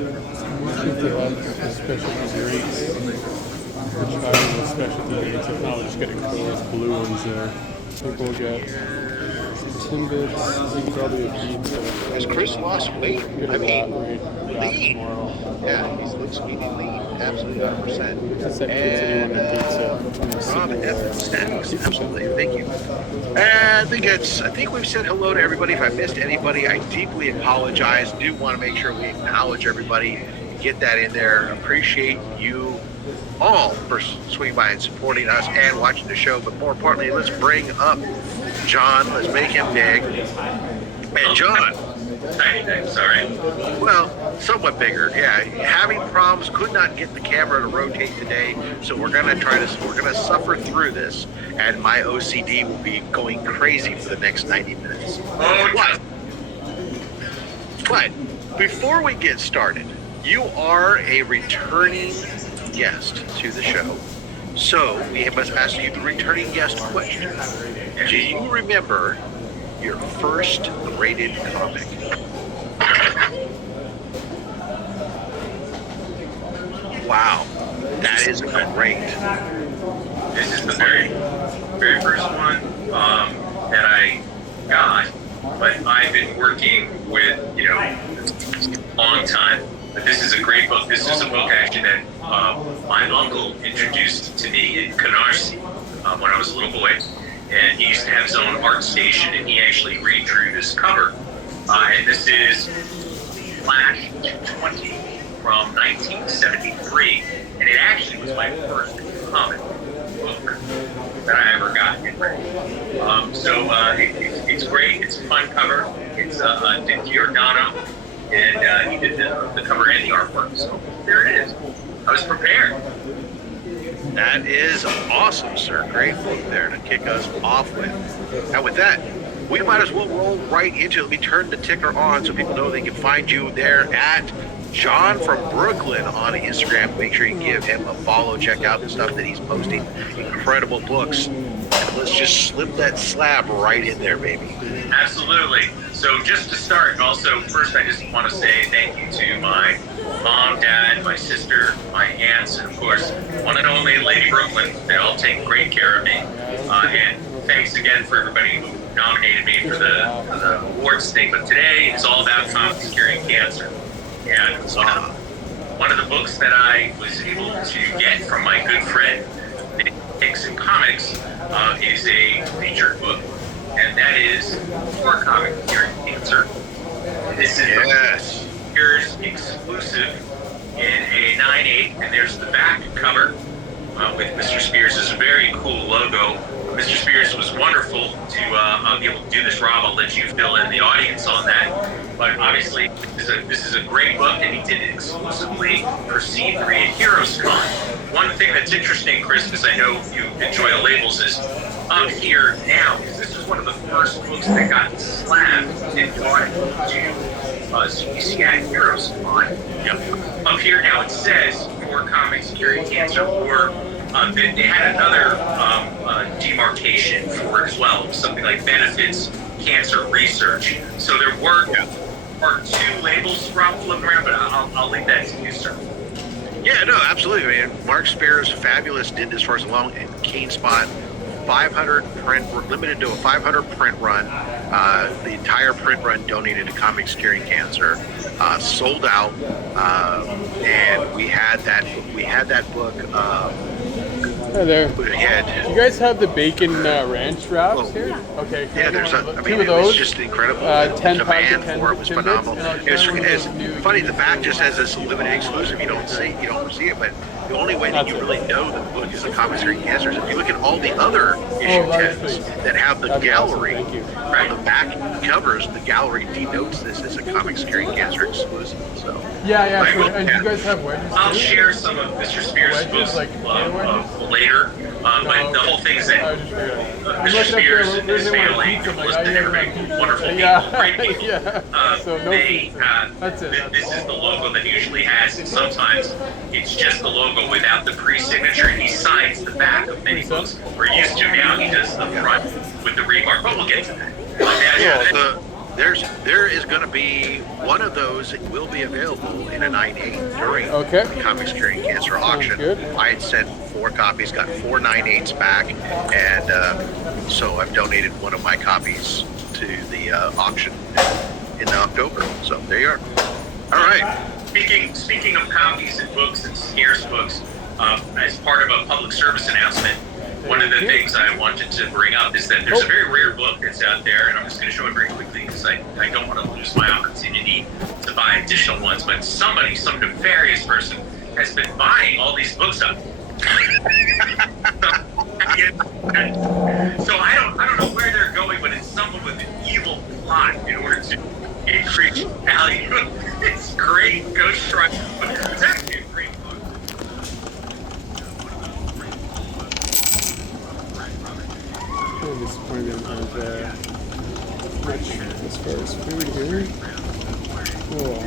Specialty rates. We're trying the specialty rates. If not, we're just getting those blue ones there. I think we'll get Timbits, probably a pizza. Has Chris lost weight? I mean, lean. Yeah, he looks skinny lean. Absolutely 100%. That's that pizza you want a pizza. Rob Evans, absolutely. Thank you. I think we've said hello to everybody. If I missed anybody, I deeply apologize. Do want to make sure we acknowledge everybody. Get that in there. Appreciate you all for swinging by and supporting us and watching the show. But more importantly, let's bring up John. Let's make him big. And John. Sorry. Well, somewhat bigger. Yeah, having problems. Could not get the camera to rotate today, so we're gonna suffer through this, and my OCD will be going crazy for the next 90 minutes. But before we get started, you are a returning guest to the show, so we must ask you the returning guest question. Do you remember your first rated comic? Wow, that is great. This is the very first one that I got, but I've been working with, a long time. But this is a great book. This is a book actually that my uncle introduced to me in Canarsie when I was a little boy. And he used to have his own art station, and he actually redrew this cover. And this is Flash 20 from 1973, and it actually was my first comic book that I ever got in print. It's great. It's a fun cover. It's Dick Giordano, and he did the cover and the artwork. So there it is. I was prepared. That is awesome, sir. Great book there to kick us off with. Now with that, we might as well roll right into it. Let me turn the ticker on so people know they can find you there at John from Brooklyn on Instagram. Make sure you give him a follow. Check out the stuff that he's posting. Incredible books. And let's just slip that slab right in there, baby. Absolutely. So just to start, and also first I just want to say thank you to my mom, dad, my sister, my aunts, and of course, one and only Lady Brooklyn. They all take great care of me. And thanks again for everybody who nominated me for the awards thing. But today is all about comics curing cancer. And one of the books that I was able to get from my good friend, Dicks in Comics, is a featured book. And that is For Comics Curing Cancer. This is the year's exclusive in a 9/8, and there's the back cover with Mr. Spears' very cool logo. Mr. Spears was wonderful to be able to do this. Rob, I'll let you fill in the audience on that. But obviously, this is a great book, and he did it exclusively for C3 at Heroes Con. One thing that's interesting, Chris, because I know you enjoy the labels, is up here now, because this was one of the first books that got slabbed and brought to CBC at Heroes Con. Yep. Up here now it says For Comics Curing Cancer, or they had another demarcation for it as well, something like Benefits Cancer Research. So there were two labels floating around, but I'll leave that to you, sir. Yeah, no, absolutely. I mean, Mark Spears, fabulous, did this for us along in Keen Spot. 500 print, limited to a 500 print run. The entire print run donated to Comics Curing Cancer. Sold out, and we had that book. Hi there. Do you guys have the bacon ranch wraps here? Okay. Yeah, there's two of it those. was just incredible. 10 the pounds demand of 10 for it was Timbits, phenomenal. It's Funny, the back just has this limited exclusive. You don't see it, but the only way that you really know the book is the Comics Curing Cancer. If you look at all the other issue 10s that have the gallery, on the back covers, the gallery denotes this as a Comics Curing Cancer exclusive. So yeah. And you guys have wedges? I'll share some of Mr. Spears' books later. But the whole thing is that Mr. Spears and his family, everybody, wonderful people, great people. This is the logo that he usually has, and sometimes it's just the logo without the pre-signature. He signs the back of many books. We're used to now. He does the front with the remark, but we'll get to that. there is going to be one of those that will be available in a 9/8 during Okay. the Comics Curing Cancer auction. good. I had sent 4 copies, got 4 9/8s back, and so I've donated one of my copies to the auction in October. So there you are. All right. Speaking of copies and books and scarce books, as part of a public service announcement, one of the things I wanted to bring up is that there's a very rare book that's out there, and I'm just going to show it very quickly because I don't want to lose my opportunity to buy additional ones. But some nefarious person, has been buying all these books up. So I don't know where they're going, but it's someone with an evil plot in order to increase value. It's great Ghost Rider. It's actually a great book. I'm disappointed in much as far as food here. Cool.